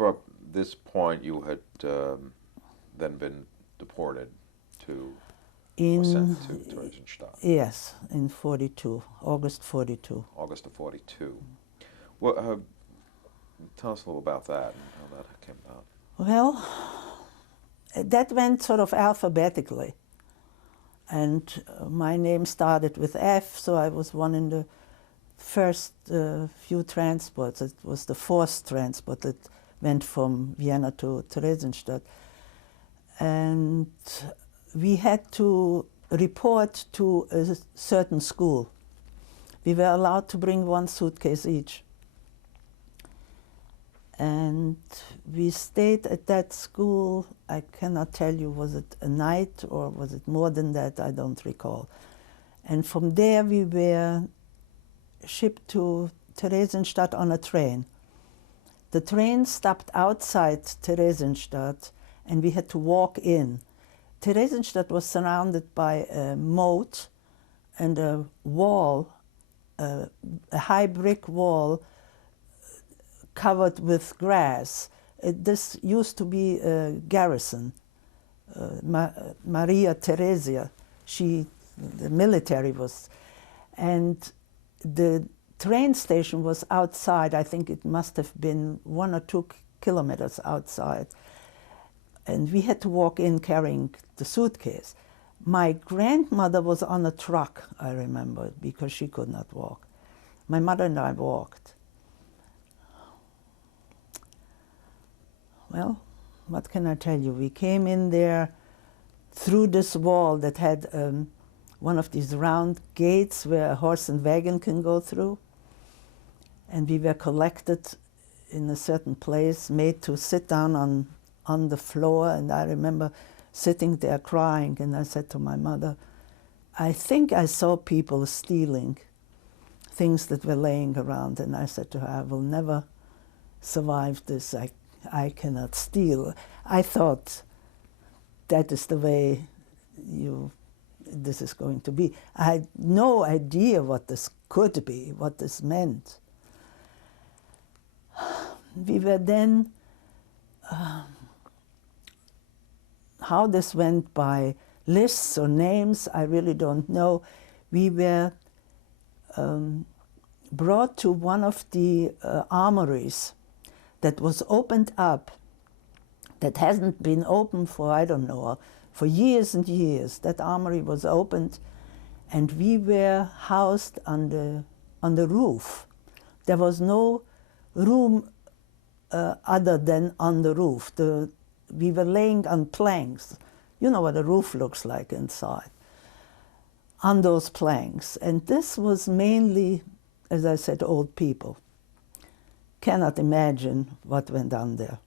from this point, you had then been deported to, or sent to Theresienstadt. Yes, in 42, August 42. August of 42. Well, tell us a little about that and how that came about. Well, that went sort of alphabetically. And my name started with F, so I was one in the first few transports. It was the fourth transport that went from Vienna to Theresienstadt. And we had to report to a certain school. We were allowed to bring one suitcase each. And we stayed at that school. I cannot tell you, was it a night or was it more than that? I don't recall. And from there we were shipped to Theresienstadt on a train. The train stopped outside Theresienstadt and we had to walk in. Theresienstadt was surrounded by a moat and a wall, a high brick wall covered with grass. This used to be a garrison. Maria Theresia, the military was, and the train station was outside. I think it must have been 1 or 2 kilometers outside. And we had to walk in carrying the suitcase. My grandmother was on a truck, I remember, because she could not walk. My mother and I walked. Well, what can I tell you? We came in there through this wall that had one of these round gates where a horse and wagon can go through. And we were collected in a certain place, made to sit down on the floor. And I remember sitting there crying. And I said to my mother, I think I saw people stealing things that were laying around. And I said to her, I will never survive this. I cannot steal. I thought that is the way this is going to be. I had no idea what this could be, what this meant. We were then, how this went by lists or names, I really don't know. We were brought to one of the armories that was opened up, that hasn't been opened for, I don't know, for years and years. That armory was opened, and we were housed on the roof. There was no room other than on the roof. We were laying on planks. You know what a roof looks like inside. On those planks. And this was mainly, as I said, old people. Cannot imagine what went on there.